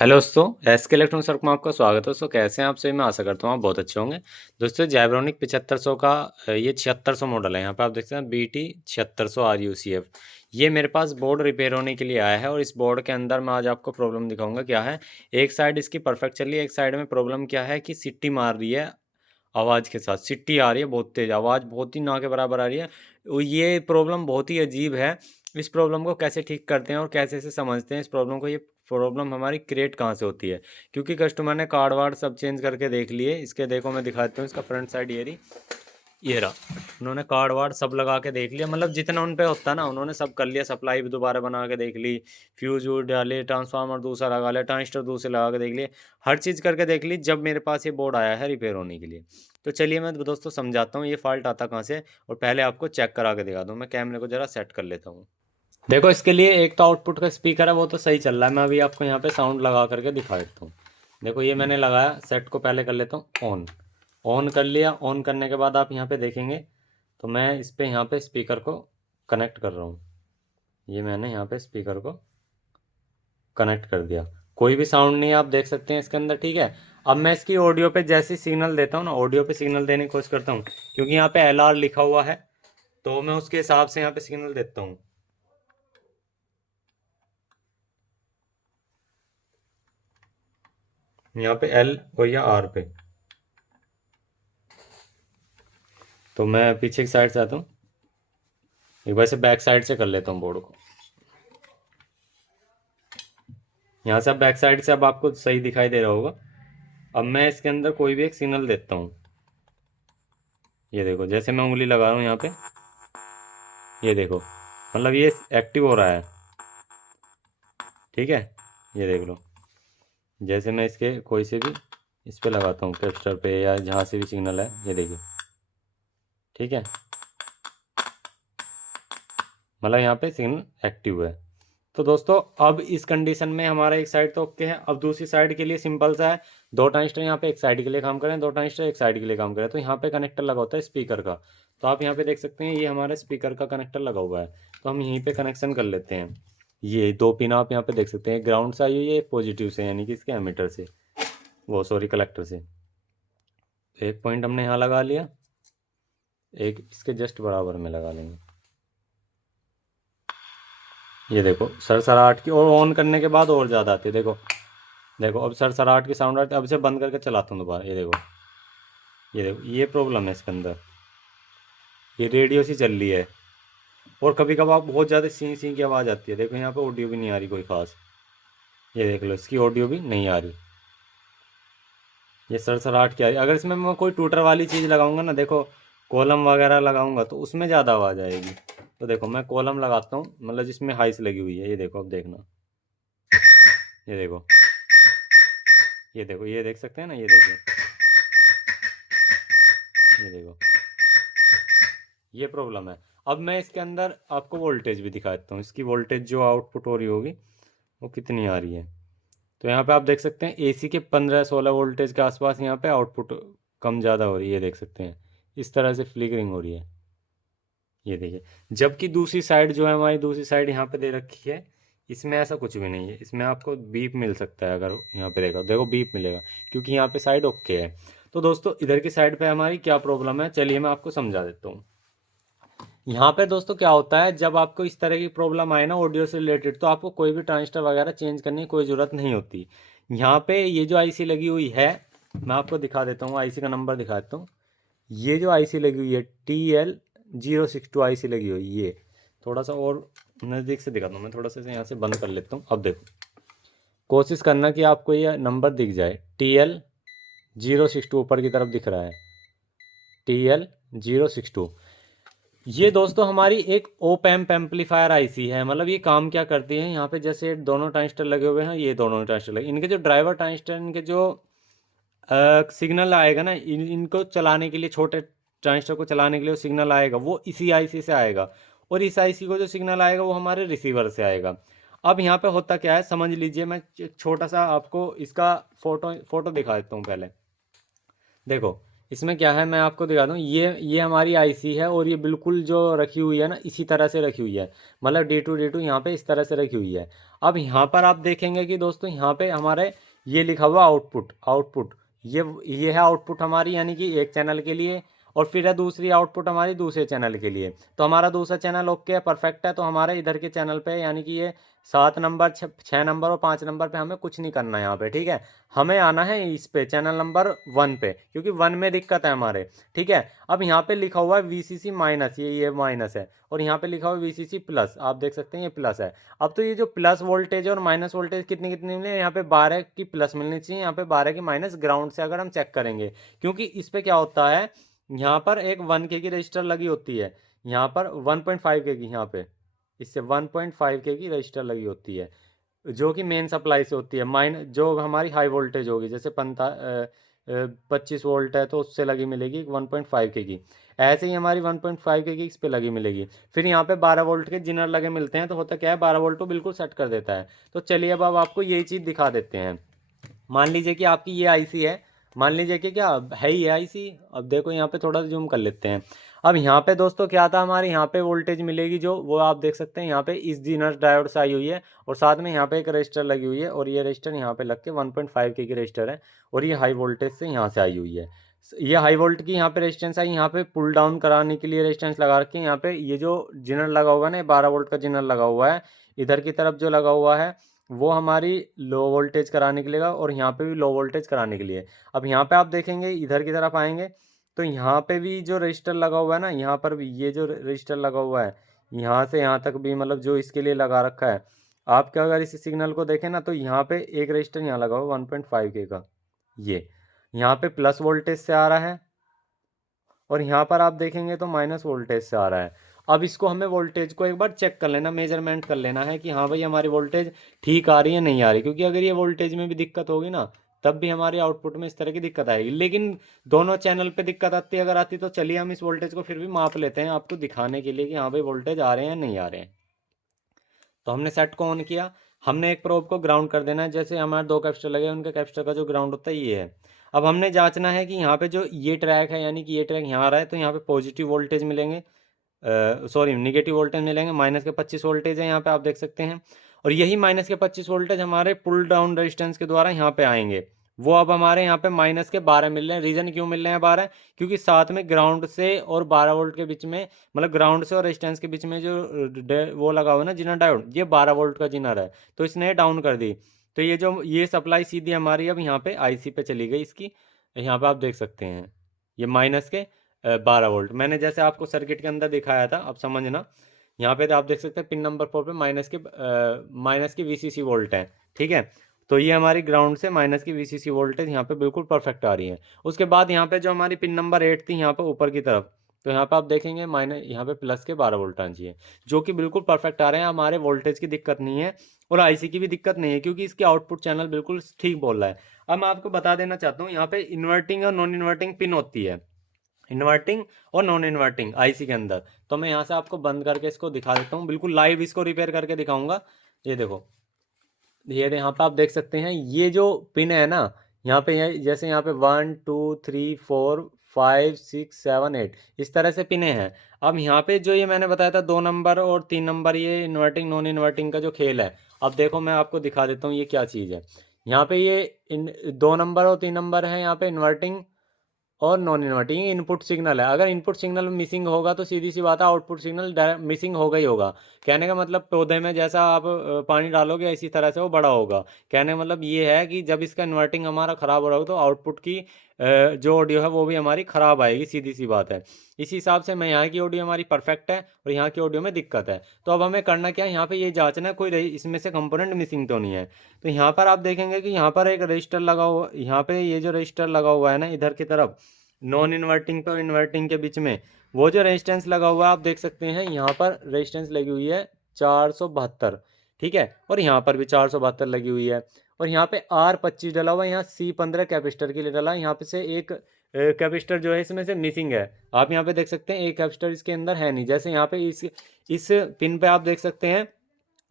Hello दोस्तों, SK electronics work में आपका स्वागत है। दोस्तों कैसे हैं आप सभी? मैं आशा करता हूँ आप बहुत अच्छे होंगे। दोस्तों जैब्रॉनिक 7500 का ये 7600 मॉडल है। यहाँ पे आप देखते हैं BT 7600 RUCF। ये मेरे पास बोर्ड रिपेयर होने के लिए आया है और इस बोर्ड के अंदर मैं आज आपको प्रॉब्लम दिखाऊंगा क्या है। एक साइड इसकी परफेक्ट चल रही है, एक साइड में प्रॉब्लम क्या है कि सिट्टी मार रही है। आवाज़ के साथ सिट्टी आ रही है, बहुत तेज़ आवाज़, बहुत ही ना के बराबर आ रही है। ये प्रॉब्लम बहुत ही अजीब है। इस प्रॉब्लम को कैसे ठीक करते हैं और कैसे इसे समझते हैं इस प्रॉब्लम को, ये प्रॉब्लम हमारी क्रिएट कहाँ से होती है। क्योंकि कस्टमर ने कार्ड वार्ड सब चेंज करके देख लिए। इसके देखो मैं दिखाता हूँ, इसका फ्रंट साइड ये रही, ये रहा। उन्होंने कार्ड वार्ड सब लगा के देख लिया, मतलब जितना उन पे होता ना उन्होंने सब कर लिया। सप्लाई भी दोबारा बना के देख ली, फ्यूज वूज डाले, ट्रांसफार्मर दूसरा लगा लिया, ट्रांजिस्टर दूसरे लगा के देख लिए, हर चीज़ करके देख ली। जब मेरे पास ये बोर्ड आया है रिपेयर होने के लिए, तो चलिए मैं दोस्तों समझाता हूँ ये फॉल्ट आता कहाँ से। और पहले आपको चेक करा के दिखा दूँ। मैं कैमरे को ज़रा सेट कर लेता हूँ। देखो इसके लिए एक तो आउटपुट का स्पीकर है, वो तो सही चल रहा है। मैं अभी आपको यहाँ पे साउंड लगा करके दिखा देता हूँ। देखो ये मैंने लगाया, सेट को पहले कर लेता हूँ ऑन। ऑन कर लिया। ऑन करने के बाद आप यहाँ पे देखेंगे तो मैं इस पे यहाँ पे स्पीकर को कनेक्ट कर रहा हूँ। ये मैंने यहाँ पे स्पीकर को कनेक्ट कर दिया। कोई भी साउंड नहीं है, आप देख सकते हैं इसके अंदर, ठीक है। अब मैं इसकी ऑडियो पे जैसे सिग्नल देता हूँ ना, ऑडियो पे सिग्नल देने की कोशिश करता हूँ, क्योंकि यहाँ पे LR लिखा हुआ है, तो मैं उसके हिसाब से यहाँ पे सिग्नल देता हूँ। यहाँ पे L और या R पे। तो मैं पीछे की साइड से आता हूँ, एक बार से बैक साइड से कर लेता हूँ बोर्ड को। यहाँ से अब बैक साइड से अब आपको सही दिखाई दे रहा होगा। अब मैं इसके अंदर कोई भी एक सिग्नल देता हूँ। ये देखो जैसे मैं उंगली लगा रहा हूँ यहाँ पे, ये देखो मतलब ये एक्टिव हो रहा है, ठीक है। ये देख लो, जैसे मैं इसके कोई से भी इस पे लगाता हूँ, कैप्स्टर पे या जहाँ से भी सिग्नल है, ये देखिए, ठीक है। मतलब यहाँ पे सिग्नल एक्टिव है। तो दोस्तों अब इस कंडीशन में हमारा एक साइड तो ओके है। अब दूसरी साइड के लिए सिंपल सा है, दो ट्रांजिस्टर यहाँ पे एक साइड के लिए काम करें, दो ट्रांजिस्टर एक साइड के लिए काम करें। तो यहाँ पे कनेक्टर लगा होता है स्पीकर का। तो आप यहाँ पे देख सकते हैं ये हमारे स्पीकर का कनेक्टर लगा हुआ है। तो हम यहीं पे कनेक्शन कर लेते हैं। ये दो पिन आप यहाँ पे देख सकते हैं, ग्राउंड से आई हुई है, पॉजिटिव से, यानी कि इसके एमीटर से, वो सॉरी कलेक्टर से। एक पॉइंट हमने यहाँ लगा लिया, एक इसके जस्ट बराबर में लगा लेंगे। ये देखो सरसराहट की, और ऑन करने के बाद और ज़्यादा आती है। देखो देखो अब सरसराहट की साउंड आती है। अब इसे बंद करके चलाता हूँ दोबारा, ये देखो, ये देखो ये प्रॉब्लम है इसके अंदर। ये रेडियो सी चल रही है, और कभी कभार बहुत ज़्यादा सी सी की आवाज़ आती है। देखो यहाँ पे ऑडियो भी नहीं आ रही कोई खास, ये देख लो इसकी ऑडियो भी नहीं आ रही। ये सरसराहट की आ रही। अगर इसमें मैं कोई टूटर वाली चीज़ लगाऊंगा ना, देखो कॉलम वगैरह लगाऊंगा, तो उसमें ज़्यादा आवाज़ आएगी। तो देखो मैं कॉलम लगाता हूँ, मतलब जिसमें हाइस लगी हुई है। ये देखो अब देखना, ये देखो, ये देखो, ये देख सकते हैं ना, ये देखो, ये देखो, ये प्रॉब्लम है। अब मैं इसके अंदर आपको वोल्टेज भी दिखा देता हूँ। इसकी वोल्टेज जो आउटपुट हो रही होगी वो कितनी आ रही है। तो यहाँ पे आप देख सकते हैं AC के 15-16 वोल्टेज के आसपास यहाँ पे आउटपुट कम ज़्यादा हो रही है। ये देख सकते हैं इस तरह से फ्लिकरिंग हो रही है, ये देखिए। जबकि दूसरी साइड जो है, हमारी दूसरी साइड यहाँ पे दे रखी है, इसमें ऐसा कुछ भी नहीं है। इसमें आपको बीप मिल सकता है, अगर यहाँ पे देखो, देखो बीप मिलेगा, क्योंकि यहाँ पे साइड ओके है। तो दोस्तों इधर की साइड पे हमारी क्या प्रॉब्लम है, चलिए मैं आपको समझा देता हूँ। यहाँ पे दोस्तों क्या होता है, जब आपको इस तरह की प्रॉब्लम आए ना ऑडियो से रिलेटेड, तो आपको कोई भी ट्रांजिस्टर वगैरह चेंज करने की कोई ज़रूरत नहीं होती। यहाँ पे ये जो आईसी लगी हुई है, मैं आपको दिखा देता हूँ, आईसी का नंबर दिखा देता हूँ। ये जो आईसी लगी हुई है TL062 आईसी लगी हुई है। ये थोड़ा सा और नज़दीक से दिखाता हूँ, मैं थोड़ा सा इसे यहाँ से बंद कर लेता हूँ। अब देखो, कोशिश करना कि आपको ये नंबर दिख जाए। TL062 ऊपर की तरफ दिख रहा है, TL062। ये दोस्तों हमारी एक ओप एम्प एम्पलीफायर आईसी है। मतलब ये काम क्या करती है, यहाँ पे जैसे दोनों ट्रांजिस्टर लगे हुए हैं, ये दोनों ट्रांजिस्टर लगे, इनके जो ड्राइवर ट्रांजिस्टर, इनके जो सिग्नल आएगा ना, इनको चलाने के लिए, छोटे ट्रांजिस्टर को चलाने के लिए सिग्नल आएगा, वो इसी आईसी से आएगा। और इस आईसी को जो सिग्नल आएगा वो हमारे रिसीवर से आएगा। अब यहाँ पे होता क्या है समझ लीजिए, मैं छोटा सा आपको इसका फोटो फोटो दिखा देता हूँ पहले। देखो इसमें क्या है मैं आपको दिखा दूँ, ये हमारी आईसी है और ये बिल्कुल जो रखी हुई है ना इसी तरह से रखी हुई है, मतलब D2 यहाँ पे इस तरह से रखी हुई है। अब यहाँ पर आप देखेंगे कि दोस्तों यहाँ पे हमारे ये लिखा हुआ आउटपुट, आउटपुट ये है आउटपुट हमारी, यानी कि एक चैनल के लिए, और फिर है दूसरी आउटपुट हमारी दूसरे चैनल के लिए। तो हमारा दूसरा चैनल ओके है, परफेक्ट है। तो हमारे इधर के चैनल पे यानी कि ये 7 नंबर, 6 नंबर और 5 नंबर पे हमें कुछ नहीं करना है यहाँ पे, ठीक है। हमें आना है इस पे चैनल नंबर 1 पे, क्योंकि 1 में दिक्कत है हमारे, ठीक है। अब यहाँ पे लिखा हुआ है VCC माइनस, ये माइनस है, और यहाँ पे लिखा हुआ है VCC प्लस, आप देख सकते हैं ये प्लस है। अब तो ये जो प्लस वोल्टेज और माइनस वोल्टेज कितनी कितनी मिले, यहाँ पे 12 की प्लस मिलनी चाहिए, यहाँ पे 12 की माइनस, ग्राउंड से अगर हम चेक करेंगे, क्योंकि इस पे क्या होता है, यहाँ पर एक 1K की रजिस्टर लगी होती है, यहाँ पर 1.5K की, यहाँ पे इससे 1.5K की रजिस्टर लगी होती है, जो कि मेन सप्लाई से होती है। जो हमारी हाई वोल्टेज होगी, जैसे 25 वोल्ट है तो उससे लगी मिलेगी 1.5K की। ऐसे ही हमारी 1.5K की इस पे लगी मिलेगी। फिर यहाँ पे 12 वोल्ट के जिनर लगे मिलते हैं, तो होता क्या है 12 वोल्ट को बिल्कुल सेट कर देता है। तो चलिए अब आपको यही चीज़ दिखा देते हैं। मान लीजिए कि आपकी ये आईसी है, मान लीजिए कि क्या है ये आईसी। अब देखो यहाँ पे थोड़ा जूम कर लेते हैं। अब यहाँ पे दोस्तों क्या था, हमारे यहाँ पे वोल्टेज मिलेगी जो, वो आप देख सकते हैं यहाँ पे इस जीनस डायोड से आई हुई है, और साथ में यहाँ पे एक रजिस्टर लगी हुई है, और ये रजिस्टर यहाँ पे लग के 1.5K की रजिस्टर है, और ये हाई वोल्टेज से यहाँ से आई हुई है। ये हाई वोल्ट की यहाँ पे रेजिस्टेंस आई, यहाँ पे पुल डाउन कराने के लिए रेजिस्टेंस लगा रखी है। यहाँ पे ये जो जिनर लगा हुआ है ना, 12 वोल्ट का जिनर लगा हुआ है, इधर की तरफ जो लगा हुआ है वो हमारी लो वोल्टेज कराने के लिए, और यहाँ पे भी लो वोल्टेज कराने के लिए। अब यहाँ पे आप देखेंगे इधर की तरफ आएंगे, तो यहाँ पे भी जो रजिस्टर लगा हुआ है ना, यहाँ पर भी ये जो रजिस्टर लगा हुआ है, यहाँ से यहाँ तक भी, मतलब जो इसके लिए लगा रखा है, आपके अगर इस सिग्नल को देखें ना, तो यहाँ पे एक रजिस्टर यहाँ लगा हुआ 1.5K का, ये यहाँ पे प्लस वोल्टेज से आ रहा है, और यहाँ पर आप देखेंगे तो माइनस वोल्टेज से आ रहा है। अब इसको हमें वोल्टेज को एक बार चेक कर लेना, मेजरमेंट कर लेना है कि हाँ भाई हमारी वोल्टेज ठीक आ रही है नहीं आ रही, क्योंकि अगर ये वोल्टेज में भी दिक्कत होगी ना, तब भी हमारे आउटपुट में इस तरह की दिक्कत आएगी। लेकिन दोनों चैनल पे दिक्कत आती है, अगर आती तो चलिए हम इस वोल्टेज को फिर भी माप लेते हैं आपको दिखाने के लिए कि हाँ भाई वोल्टेज आ रहे हैं नहीं आ रहे हैं। तो हमने सेट को ऑन किया, हमने एक प्रोब को ग्राउंड कर देना है, जैसे हमारे 2 कैपेसिटर लगे, उनके कैपेसिटर का जो ग्राउंड होता है ये है। अब हमने जांचना है कि यहाँ पे जो ये ट्रैक है, यानी कि ये ट्रैक यहाँ आ रहा है, तो यहाँ पे पॉजिटिव वोल्टेज मिलेंगे, सॉरी नेगेटिव वोल्टेज मिलेंगे, -के 25 वोल्टेज है यहाँ पे आप देख सकते हैं। और यही -के 25 वोल्टेज हमारे पुल डाउन रेजिस्टेंस के द्वारा यहाँ पे आएंगे। वो अब हमारे यहाँ पे -के 12 मिल रहे हैं। रीज़न क्यों मिल रहे हैं 12, क्योंकि साथ में ग्राउंड से और 12 वोल्ट के बीच में, मतलब ग्राउंड से और रेजिस्टेंस के बीच में जो वो लगा हुआ है ना जिनर डायोड, ये 12 वोल्ट का जिनर है, तो इसने डाउन कर दी। तो ये सप्लाई सीधी हमारी अब यहाँ पे आईसी पे चली गई इसकी, यहाँ पे आप देख सकते हैं ये -12 वोल्ट मैंने जैसे आपको सर्किट के अंदर दिखाया था, अब समझना। यहाँ पे तो आप देख सकते हैं पिन नंबर 4 पे माइनस की VCC वोल्ट है, ठीक है। तो ये हमारी ग्राउंड से माइनस की VCC वोल्टेज यहाँ पे बिल्कुल परफेक्ट आ रही है। उसके बाद यहाँ पे जो हमारी पिन नंबर 8 थी यहाँ पे ऊपर की तरफ, तो यहाँ पे आप देखेंगे माइनस, यहाँ पे +12 वोल्ट आनी चाहिए, जो कि बिल्कुल परफेक्ट आ रहे हैं, हमारे वोल्टेज की दिक्कत नहीं है और आईसी की भी दिक्कत नहीं है, क्योंकि इसके आउटपुट चैनल बिल्कुल ठीक बोल रहा है। अब मैं आपको बता देना चाहता हूँ, यहाँ पे इन्वर्टिंग और नॉन इन्वर्टिंग पिन होती है, इन्वर्टिंग और नॉन इन्वर्टिंग आईसी के अंदर। तो मैं यहाँ से आपको बंद करके इसको दिखा देता हूँ, बिल्कुल लाइव इसको रिपेयर करके दिखाऊंगा। ये देखो, यहाँ पे आप देख सकते हैं ये जो पिन है ना, यहाँ पे जैसे यहाँ पे 1 2 3 4 5 6 7 8 इस तरह से पिने हैं। अब यहाँ पे जो ये मैंने बताया था 2 नंबर और 3 नंबर, ये इन्वर्टिंग नॉन इन्वर्टिंग का जो खेल है, अब देखो मैं आपको दिखा देता हूँ ये क्या चीज़ है। यहाँ पे ये 2 नंबर और 3 नंबर है, यहाँ पे इन्वर्टिंग और नॉन इन्वर्टिंग इनपुट सिग्नल है। अगर इनपुट सिग्नल मिसिंग होगा तो सीधी सी बात है आउटपुट सिग्नल मिसिंग होगा ही होगा। कहने का मतलब पौधे में जैसा आप पानी डालोगे इसी तरह से वो बड़ा होगा। कहने का मतलब ये है कि जब इसका इन्वर्टिंग हमारा ख़राब हो रहा हो तो आउटपुट की जो ऑडियो है वो भी हमारी ख़राब आएगी, सीधी सी बात है। इसी हिसाब से मैं यहाँ की ऑडियो हमारी परफेक्ट है और यहाँ की ऑडियो में दिक्कत है। तो अब हमें करना क्या है, यहाँ पे ये जांचना है कोई इसमें से कंपोनेंट मिसिंग तो नहीं है। तो यहाँ पर आप देखेंगे कि यहाँ पर एक रजिस्टर लगा हुआ, यहाँ पे ये जो रजिस्टर लगा हुआ है ना इधर की तरफ, नॉन इन्वर्टिंग पर इन्वर्टिंग के बीच में वो जो रेजिस्टेंस लगा हुआ है आप देख सकते हैं, यहाँ पर रेजिस्टेंस लगी हुई है 472, ठीक है। और यहाँ पर भी 472 लगी हुई है, और यहाँ पे R25 डला हुआ है, यहाँ C15 कैपेसिटर के लिए डला है। यहाँ पे से एक कैपेसिटर जो है इसमें से मिसिंग है, आप यहाँ पे देख सकते हैं एक कैपेसिटर इसके अंदर है नहीं। जैसे यहाँ पे इस पिन पे आप देख सकते हैं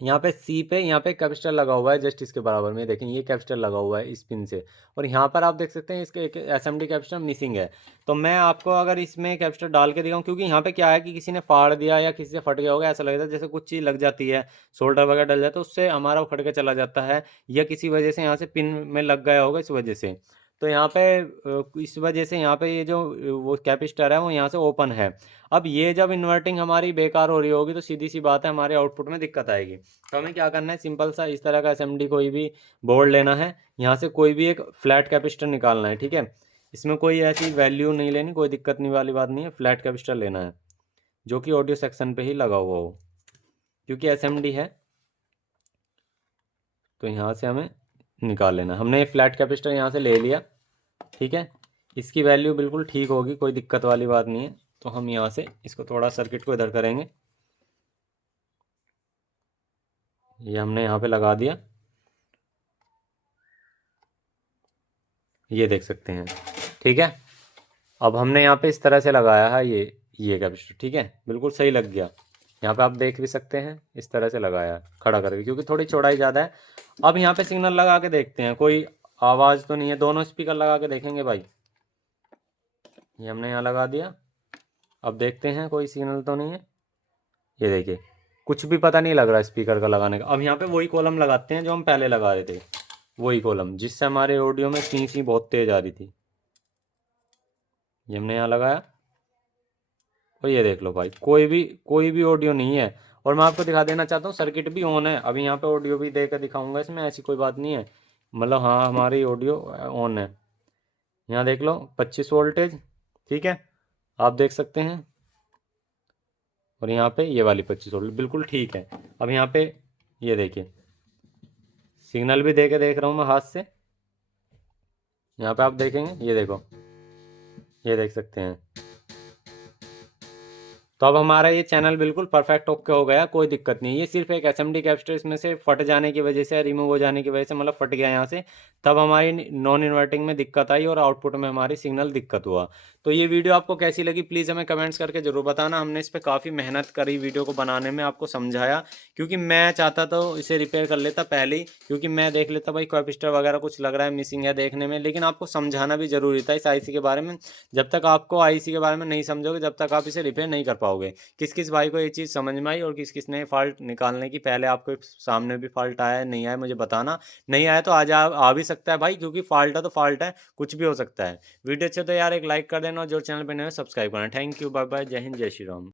यहाँ पे सी पे यहाँ पे कैपेसिटर लगा हुआ है जस्ट इसके बराबर में, देखें ये कैपेसिटर लगा हुआ है इस पिन से। और यहाँ पर आप देख सकते हैं इसके एक एसएमडी कैपेसिटर मिसिंग है। तो मैं आपको अगर इसमें कैपेसिटर डाल के दिखाऊँ, क्योंकि यहाँ पे क्या है कि किसी ने फाड़ दिया या किसी से फट गया होगा, ऐसा लगता है जैसे कुछ चीज़ लग जाती है, सोल्डर वगैरह डल जाता है, उससे हमारा उखड़ के चला जाता है, या किसी वजह से यहाँ से पिन में लग गया होगा इस वजह से। तो यहाँ पे इस वजह से यहाँ पे ये जो वो कैपेसिटर है वो यहाँ से ओपन है। अब ये जब इन्वर्टिंग हमारी बेकार हो रही होगी तो सीधी सी बात है हमारे आउटपुट में दिक्कत आएगी। तो हमें क्या करना है, सिंपल सा इस तरह का एसएमडी कोई भी बोर्ड लेना है, यहाँ से कोई भी एक फ्लैट कैपेसिटर निकालना है, ठीक है। इसमें कोई ऐसी वैल्यू नहीं लेनी, कोई दिक्कत नहीं वाली बात नहीं है, फ्लैट कैपेसिटर लेना है जो कि ऑडियो सेक्शन पे ही लगा हुआ हो, क्योंकि एसएमडी है तो यहाँ से हमें निकाल लेना। हमने ये फ्लैट कैपेसिटर यहाँ से ले लिया, ठीक है। इसकी वैल्यू बिल्कुल ठीक होगी, कोई दिक्कत वाली बात नहीं है। तो हम यहाँ से इसको थोड़ा सर्किट को इधर करेंगे, ये हमने यहाँ पे लगा दिया, ये देख सकते हैं, ठीक है। अब हमने यहाँ पे इस तरह से लगाया है ये कैपेसिटर, ठीक है, बिल्कुल सही लग गया। यहाँ पे आप देख भी सकते हैं इस तरह से लगाया है खड़ा करके, क्योंकि थोड़ी चौड़ाई ज़्यादा है। अब यहाँ पे सिग्नल लगा के देखते हैं कोई आवाज़ तो नहीं है, दोनों स्पीकर लगा के देखेंगे भाई। ये हमने यहाँ लगा दिया, अब देखते हैं कोई सिग्नल तो नहीं है। ये देखिए कुछ भी पता नहीं लग रहा स्पीकर का लगाने का। अब यहाँ पे वही कॉलम लगाते हैं जो हम पहले लगा रहे थे, वही कॉलम जिससे हमारे ऑडियो में सी सी बहुत तेज आ रही थी। ये हमने यहाँ लगाया और ये देख लो भाई कोई भी ऑडियो नहीं है। और मैं आपको दिखा देना चाहता हूँ सर्किट भी ऑन है, अभी यहाँ पे ऑडियो भी देकर दिखाऊंगा इसमें, ऐसी कोई बात नहीं है, मतलब हाँ हमारी ऑडियो ऑन है। यहाँ देख लो 25 वोल्टेज, ठीक है, आप देख सकते हैं। और यहाँ पे ये वाली 25 वोल्ट बिल्कुल ठीक है। अब यहाँ पे ये देखिए सिग्नल भी दे के देख रहा हूँ मैं हाथ से, यहाँ पे आप देखेंगे, ये देखो, ये देख सकते हैं। तो अब हमारा ये चैनल बिल्कुल परफेक्ट ओके हो गया, कोई दिक्कत नहीं। ये सिर्फ एक एसएमडी कैपेसिटर इसमें से फट जाने की वजह से, रिमूव हो जाने की वजह से, मतलब फट गया यहाँ से, तब हमारी नॉन इन्वर्टिंग में दिक्कत आई और आउटपुट में हमारी सिग्नल दिक्कत हुआ। तो ये वीडियो आपको कैसी लगी प्लीज़ हमें कमेंट्स करके ज़रूर बताना। हमने इस पर काफ़ी मेहनत करी वीडियो को बनाने में, आपको समझाया, क्योंकि मैं चाहता तो इसे रिपेयर कर लेता पहले ही, क्योंकि मैं देख लेता भाई कैपेसिटर वगैरह कुछ लग रहा है मिसिंग है देखने में, लेकिन आपको समझाना भी ज़रूरी था इस आईसी के बारे में। जब तक आपको आईसी के बारे में नहीं समझोगे जब तक आप इसे रिपेयर नहीं कर पाओगे। किस किस भाई को ये चीज़ समझ में आई और किस किस ने फॉल्ट निकालने की, पहले आपको सामने भी फॉल्ट आया है नहीं आया मुझे बताना। नहीं आया तो आज आ भी सकता है भाई, क्योंकि फॉल्ट है तो फॉल्ट है, कुछ भी हो सकता है। वीडियो अच्छे तो यार एक लाइक कर देना और जो चैनल पर नए हो सब्सक्राइब करना। थैंक यू, बाय बाय, जय हिंद, जय श्री राम।